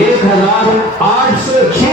1806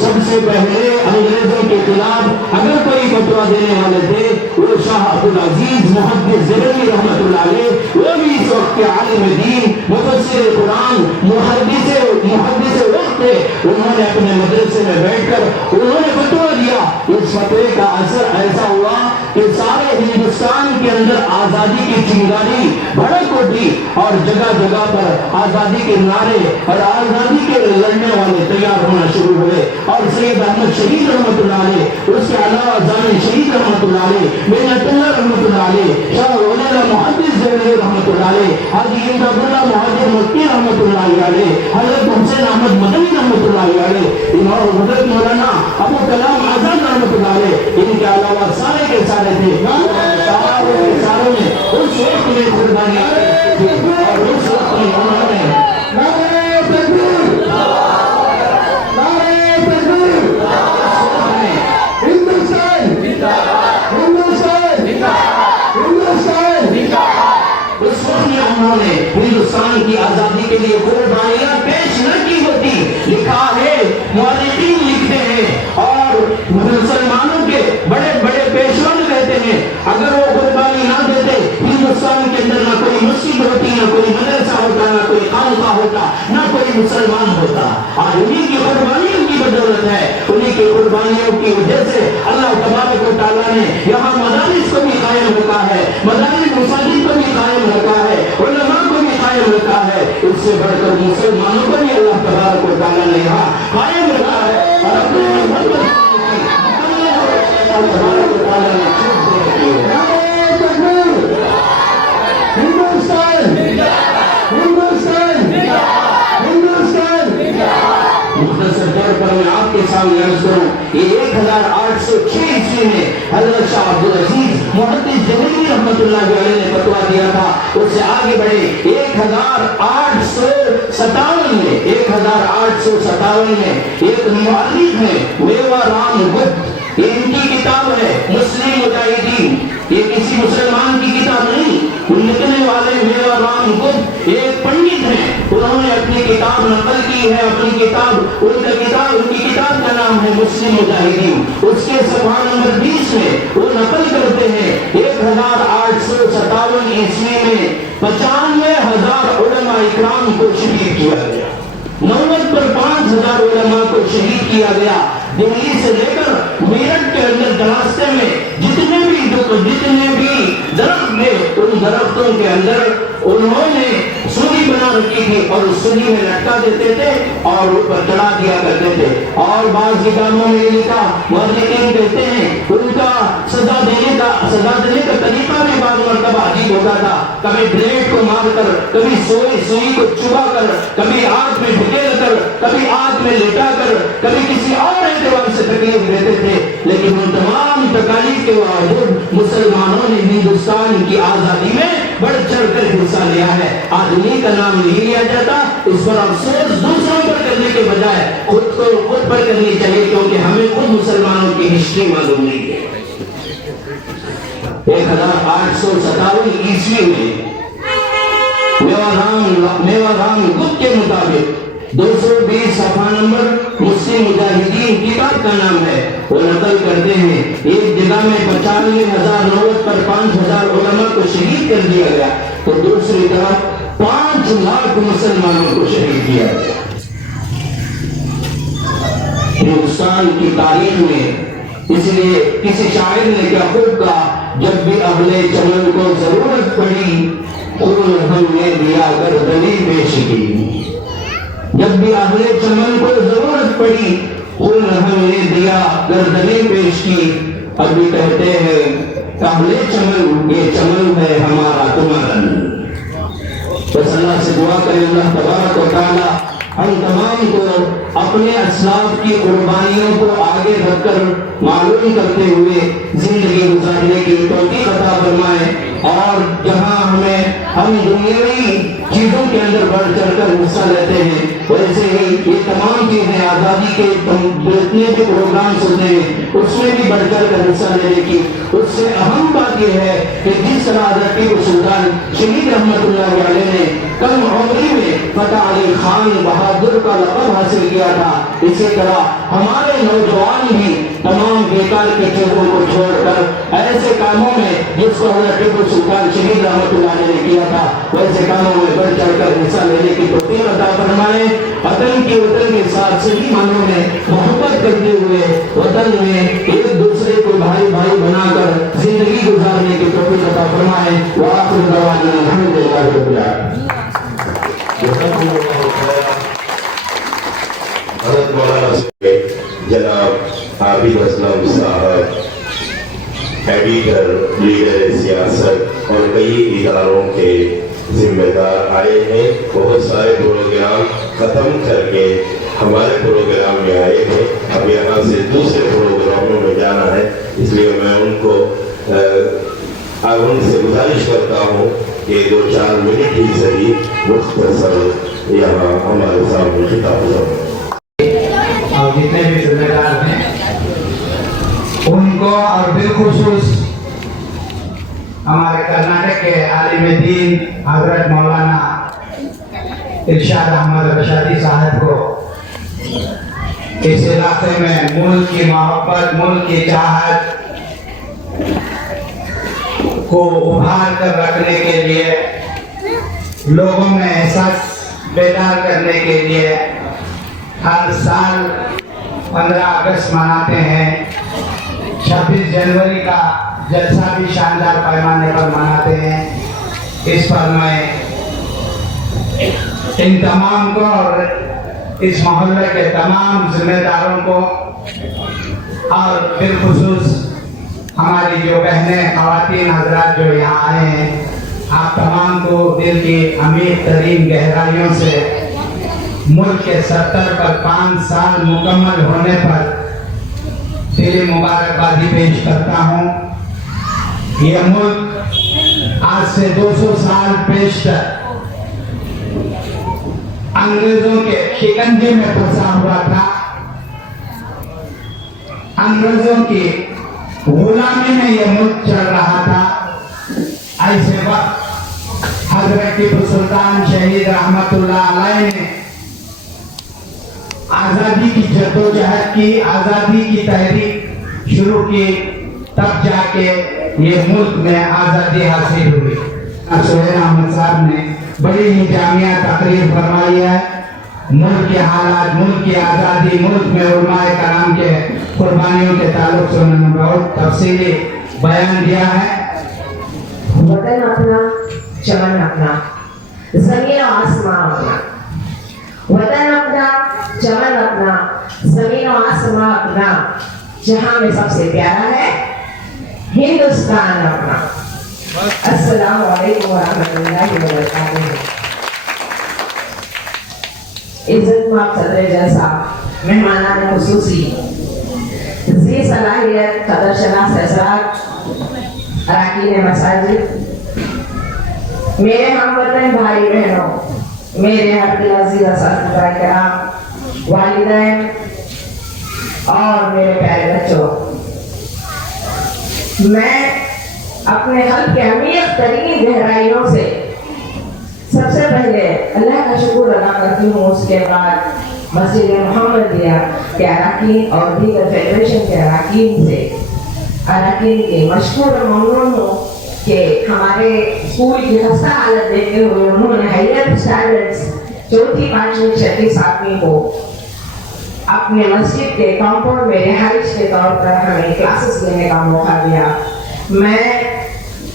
سب سے پہلے انگریزوں کے خلاف اگر کوئی فتویٰ دینے والے تھے وہ شاہ عبدالعزیز محدث دہلوی رحمۃ اللہ علیہ، وہ بھی اس وقت کے عالم دین، مفسر قرآن، محدث وقت تھے۔ انہوں نے اپنے مدرسے میں بیٹھ کر انہوں نے فتویٰ دیا۔ اس فتوے کا اثر ایسا ہوا کہ سارے ہندوستان کے اندر آزادی کی چنگاری بھڑک اٹھی اور جگہ جگہ پر آزادی کے نعرے اور آزادی کے لڑنے والے تیار ہونا شروع ہوئے۔ اور سید احمد شہید رحمۃ اللہ علیہ، اس کے علاوہ زامن شہید رحمۃ اللہ علیہ، منت اللہ رحمۃ اللہ علیہ، شاہ ولی اللہ محدث دہلوی رحمۃ اللہ علیہ، حاجی امداد اللہ مہاجر مکی رحمۃ اللہ علیہ، حضرت حسین احمد مدنی رحمۃ اللہ علیہ، امام حضرت مولانا ابو کلام آزاد رحمۃ اللہ علیہ، ان کے علاوہ سارے کے سارے تھے۔ ساروں نے اس وقت میں قربانیاں دی اور اس وقت میں انہوں نے نعرہ تکبیر، نعرہ تکبیر، ہندوستان، ہندوستان، ہندوستان، اس وقت میں انہوں نے ہندوستان کی آزادی کے لیے قربانیاں پیش نہ کی ہوتی۔ لکھا ہے، مورخین لکھتے ہیں اور مسلمانوں کے بڑے بڑے پیشوا کہتے ہیں اگر وہ قربانی نہ دیتے ہندوستان کے اندر نہ کوئی مسجد ہوتی، نہ کوئی مدرسہ ہوتا، نہ کوئی خانقاہ ہوتا، نہ کوئی مسلمان ہوتا۔ آج انہیں کی قربانیوں کی بدولت ہے، انہیں کی قربانیوں کی وجہ سے اللہ تبارک و تعالیٰ نے یہاں مدارس کو بھی قائم رکھا ہے، مدارس مساجد کو بھی قائم رکھا ہے، علماء کو بھی قائم رکھا ہے۔ اس سے بڑھ کر مسلمانوں کو بھی اللہ تبارک و تعالیٰ نے یہاں قائم رکھا ہے اور اپنے اللہ تبارک و تعالیٰ نے ہندوستان، ہندوستان، ہندوستان۔ مختصر طور پر میں آپ کے سامنے عرض کروں، یہ 1806 عیسوی میں حضرت شاہ عبدالعزیز محدث دہلوی رحمۃ اللہ علیہ نے فتویٰ دیا تھا۔ اس سے آگے بڑھے 1857 میں 1857 میں ایک مؤرخ نے میوا رام گپت، یہ ان کی کتاب ہے مسلم مجاہدین، یہ کسی مسلمان کی کتاب نہیں، لکھنے والے میوا رام گپت ایک پنڈت ہیں، انہوں نے اپنی کتاب نقل کی ہے، اپنی کتاب ان کی کتاب کا نام ہے مسلم مجاہدین۔ اس کے صفحہ نمبر 20 میں وہ نقل کرتے ہیں 1857 عیسوی میں 95,000 علماء اکرام کو شہید کیا گیا، 90 پر 5,000 علماء کو شہید کیا گیا۔ دہلی سے لے کر میرٹھ کے اندر راستے میں جتنے بھی درخت تھے ان درختوں کے اندر انہوں نے سولی بنا رکھی تھی اور اس سولی میں لٹکا دیتے تھے اور اوپر چڑھا دیا کرتے تھے۔ اور بعض کتابوں میں لکھا، مورخین کہتے ہیں ان کا سزا دینے کا طریقہ بھی بعض مرتبہ عجیب ہوتا تھا، کبھی بلیڈ کو مار کر، کبھی سوئی کو چبا کر، کبھی آگ میں ڈھکیل کر، کبھی آگ میں لٹا کر، کبھی کسی اور اعتبار سے تکلیف دیتے تھے۔ لیکن ان تمام تکالیف کے باوجود مسلمانوں نے ہندوستان کی آزادی میں بڑھ چڑھ کر حصہ لیا ہے۔ آج انہیں کا نام نہیں لیا جاتا، اس پر افسوس دوسروں پر کرنے کے بجائے خود پر کرنی چاہیے، کیونکہ ہمیں خود مسلمانوں کی ہسٹری معلوم نہیں ہے۔ 1857 عیسوی میں میوا رام گپت کے مطابق 220 صفحہ نمبر مسلم مجاہدین کتاب کا نام ہے، وہ نقل کرتے ہیں ایک جگہ میں 95,000 90 پر 5,000 علماء کو شہید کر دیا گیا، تو دوسری طرف 5 لاکھ مسلمانوں کو شہید کیا گیا۔ ہندوستان کی تاریخ میں اس لیے کسی شاعر نے کیا خوب کہا، جب بھی اہل چمن کو ضرورت پڑی خون ہم نے دیا گردنی پیش کی، جب بھی اہل چمن کو ضرورت پڑی خون ہم نے دیا گردنی پیش کی۔ ابھی کہتے ہیں اہل چمن یہ چمن ہے ہمارا تمہارا نہیں۔ بس اللہ سے دعا کریں اللہ تبارک و تعالی ہم تمام کو اپنے اسلاف کی قربانیوں کو آگے رکھ کر معلوم کرتے ہوئے زندگی گزارنے کی توفیق عطا فرمائے، اور جہاں ہم دنیاوی چیزوں کے اندر بڑھ چڑھ کر حصہ لیتے ہیں، ویسے ہی یہ تمام چیزیں آزادی کے جتنے بھی پروگرامس ہوتے ہیں اس میں بھی بڑھ چڑھ کر حصہ لینے کی، اس سے اہم بات یہ ہے کہ جس طرح حضرت ٹیپو سلطان شہید رحمت اللہ علیہ نے کم عمری میں فتح علی خان بہادر کا لقب حاصل کیا تھا، اسی طرح ہمارے نوجوان بھی تمام بیکار کی چیزوں کو چھوڑ کر ایسے کاموں میں جس کو حضرت ٹیپو سلطان شہید رحمت اللہ علیہ نے کیا تھا ویسے کاموں میں بڑھ چڑھ کر حصہ لینے کی توفیق عطا فرمائے۔ وطن کے ساتھ صحیح معنوں میں محبت کرتے ہوئے وطن میں ایک دوسرے کو بھائی بھائی بنا کر زندگی گزارنے کی توفیق عطا فرمائے۔ وآخر دعوانا الحمدللہ رب العالمین۔ حضرت مولانا جناب عابد اسلم صاحب ایڈیٹر، لیڈر سیاست اور کئی اداروں کے ذمہ دار آئے ہیں، بہت سارے پروگرام ختم کر کے ہمارے پروگرام میں آئے ہیں، اب یہاں سے دوسرے پروگراموں میں جانا ہے، اس لیے میں ان سے گزارش کرتا ہوں کہ 2-4 منٹ ہی صحیح مختصر یہاں ہمارے سامنے خطاب کریں۔ اور جتنے بھی ذمہ دار ہیں ان کو، اور بالخصوص ہمارے کرناٹک کے عالم دین حضرت مولانا ارشاد احمد رشادی صاحب کو اس علاقے میں ملک کی محبت، ملک کی چاہت کو ابھار کر رکھنے کے لیے، لوگوں میں احساس بیدار کرنے کے لیے ہر سال 15 اگست مناتے ہیں، 26 جنوری کا جلسہ بھی شاندار پیمانے پر مناتے ہیں۔ اس پر میں ان تمام کو اور اس محلے کے تمام ذمہ داروں کو اور بالخصوص ہماری جو بہنیں خواتین حضرات جو یہاں آئے ہیں، آپ تمام کو دل کی عمیق ترین گہرائیوں سے ملک کے 70 پر 5 سال مکمل ہونے پر دلی مبارکبادی پیش کرتا ہوں۔ یہ ملک آج سے 200 سال پیشتر انگریزوں کے شکنجے میں پھنسا ہوا تھا، انگریزوں کی غلامی میں یہ ملک چل رہا تھا۔ ایسے وقت حضرت ٹیپو سلطان شہید رحمت اللہ علیہ نے آزادی کی جدوجہد کی، آزادی کی تحریک شروع کی، تب جا کے یہ ملک میں آزادی حاصل ہوئی۔ سہیل احمد صاحب نے بڑی ہی جامعہ تقریر فرمائی ہے، ملک کے حالات، ملک کی آزادی، ملک میں علماء کرام کے قربانیوں کے تعلق سے انہوں نے بہت تفصیلی بیان دیا ہے۔ وطن اپنا، چمن اپنا، زمین و آسمان اپنا، وطن اپنا، چمن اپنا، زمین و آسمان اپنا، جہاں میں سب سے پیارا ہے ہندوستان اپنا۔ السلام علیکم ورحمۃ اللہ وبرکاتہ۔ عزت مآب صدر جلسہ، مہمانان خصوصی، ذی صلاحیت قدر شناس حضرات، اراکین مساجد، میرے ہم وطن بھائی بہنوں، میرے حق العزیز اساتذہ کرام، والدین اور میرے پیارے بچوں، میں اپنے قلب کے عمیق ترین گہرائیوں سے سب سے پہلے اللہ کا شکر ادا کرتی ہوں، اس کے بعد مسجد محمدیہ کے اراکین اور دیگر فیڈریشن کے اراکین کے مشکور اور ممنون ہوں کہ ہمارے اسکول کی خستہ حالت دیکھتے ہوئے انہوں نے ہائیر اسٹینڈرڈز 4تھی 5ویں 6تھی 7ویں کو اپنے مسجد کے کمپاؤنڈ میں رہائش کے طور پر ہمیں کلاسز لینے کا موقع دیا۔ میں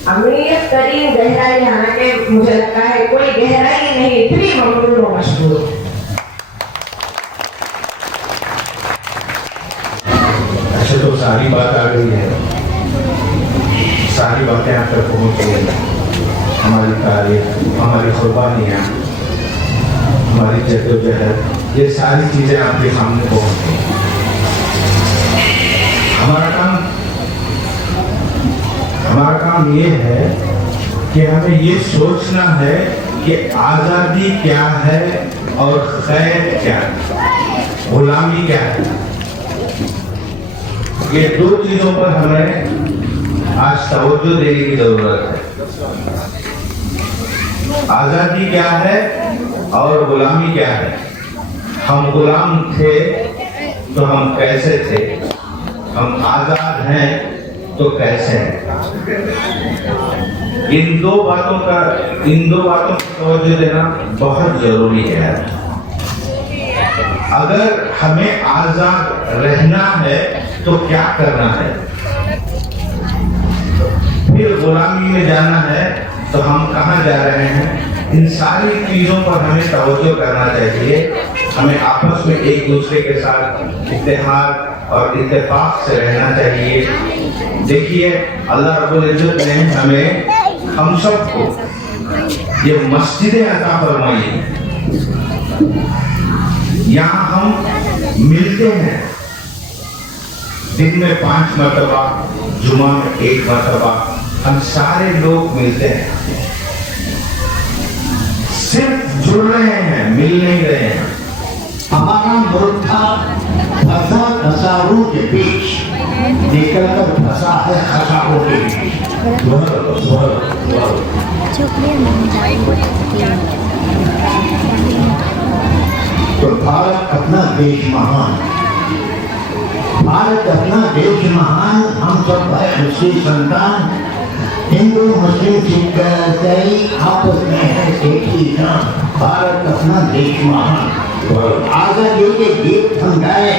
عمیق ترین گہرائی، حالانکہ مجھے لگتا ہے کوئی گہرائی نہیں، اتنی ممنون و مشکور۔ اچھا، تو ساری بات آ گئی ہے، ساری باتیں آپ تک پہنچ گئی ہیں، ہماری تاریخ، ہماری قربانیاں، ہماری جدوجہد، یہ ساری چیزیں آپ کے سامنے پہنچ گئی۔ ہمارا کام یہ ہے کہ ہمیں یہ سوچنا ہے کہ آزادی کیا ہے اور خیر کیا ہے، غلامی کیا ہے. یہ دو چیزوں پر ہمیں آج توجہ دینے کی ضرورت ہے. آزادی کیا ہے اور غلامی کیا ہے. ہم غلام تھے تو ہم کیسے تھے، ہم آزاد ہیں تو کیسے ہیں. ان دو باتوں پر توجہ دینا بہت ضروری ہے. اگر ہمیں آزاد رہنا ہے تو کیا کرنا ہے، پھر غلامی میں جانا ہے تو ہم کہاں جا رہے ہیں. ان ساری چیزوں پر ہمیں توجہ کرنا چاہیے. ہمیں آپس میں ایک دوسرے کے ساتھ اتحاد اور اتفاق سے رہنا چاہیے. دیکھیے اللہ رب العزت نے ہم سب کو یہ مسجدیں عطا فرمائی ہیں. یہاں ہم ملتے ہیں دن میں 5 مرتبہ، جمعہ میں 1 مرتبہ ہم سارے لوگ ملتے ہیں. صرف جڑ رہے ہیں، مل نہیں رہے ہیں. ہمارا ملک تھا پھنسا خساروں کے بیچ، نکل کر پھنسا ہے خساروں کے بیچ. تو بھارت اپنا دیش مہان، بھارت اپنا دیش مہان. ہم سب بھائی اس کی سنتان، ہندو مسلم سکھ عیسائی آپس میں ہے ایک ہی نام. بھارت اپنا دیش مہان. آزادی کے گیت ہم گائے،